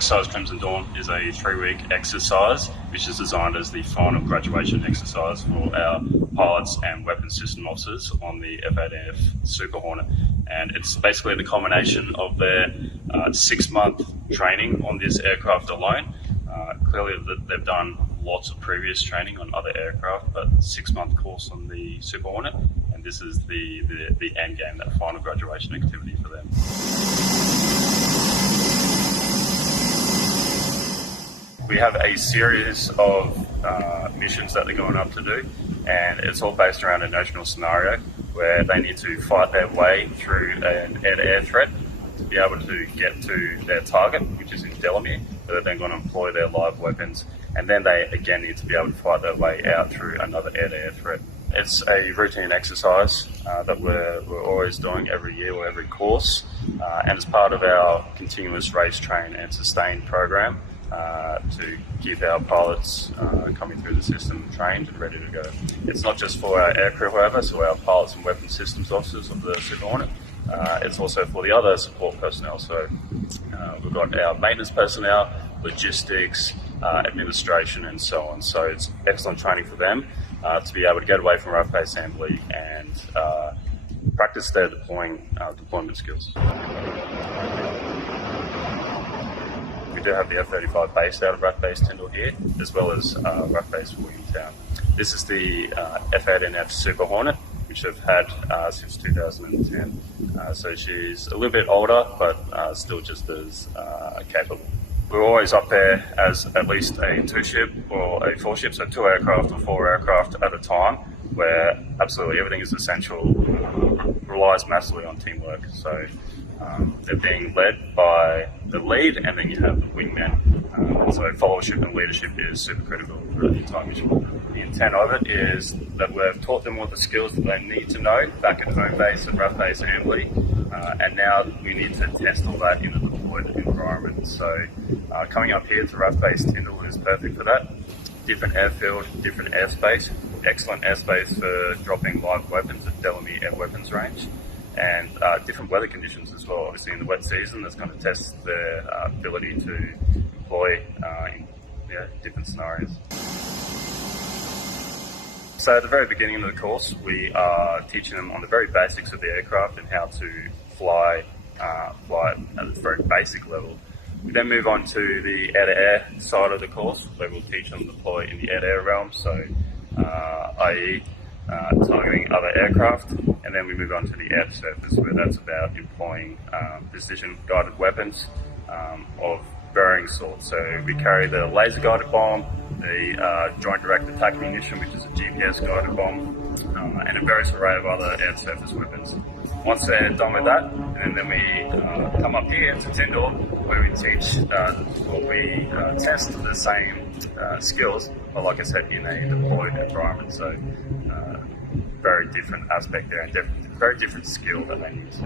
Exercise Crimson Dawn is a 3-week exercise which is designed as the final graduation exercise for our pilots and weapons system officers on the A-18F Super Hornet. And it's basically the culmination of their 6-month training on this aircraft alone. Clearly they've done lots of previous training on other aircraft, but 6-month course on the Super Hornet, and this is the end game, that final graduation activity for them. We have a series of missions that they're going up to do, and it's all based around a notional scenario where they need to fight their way through an air-to-air threat to be able to get to their target, which is in Delamere, where they're then going to employ their live weapons, and then they again need to be able to fight their way out through another air-to-air threat. It's a routine exercise that we're always doing every year or every course, and it's part of our continuous race, train and sustain program to keep our pilots coming through the system trained and ready to go. It's not just for our aircrew, however, so our pilots and weapons systems officers of the Super Hornet. It's also for the other support personnel. So we've got our maintenance personnel, logistics, administration and so on. So it's excellent training for them to be able to get away from rough base assembly and practice their deployment skills. We do have the F-35 based out of Rough Base Tyndall here, as well as Rough Base Williamstown. This is the F-18F Super Hornet, which I've had since 2010. So she's a little bit older, but still just as capable. We're always up there as at least a 2-ship or a 4-ship, so 2 aircraft or 4 aircraft at a time, where absolutely everything is essential, relies massively on teamwork. So they're being led by the lead, and then you have the wingman. So followership and leadership is super critical for the entire mission. The intent of it is that we've taught them all the skills that they need to know back at home base and rough base assembly, and now we need to test all that in a deployed environment. So coming up here to rough base Tyndall is perfect for that. Different airfield, different airspace, excellent airspace for dropping live weapons at Delamere Air Weapons Range, and different weather conditions as well. Obviously in the wet season, that's going to test their ability to employ in different scenarios. So at the very beginning of the course, we are teaching them on the very basics of the aircraft and how to fly at a very basic level. We then move on to the air-to-air side of the course, where we'll teach them to deploy in the air-to-air realm, so i.e. targeting other aircraft, and then we move on to the air-to-surface, where that's about employing precision-guided weapons of varying sorts. So we carry the laser-guided bomb, the joint direct attack munition, which is a GPS-guided bomb, and a various array of other air-to-surface weapons. Once they're done with that, and then we come up here to Tyndall, where we teach we test the same skills, but like I said, in a deployed environment. So very different aspect there, and very different skill that they need to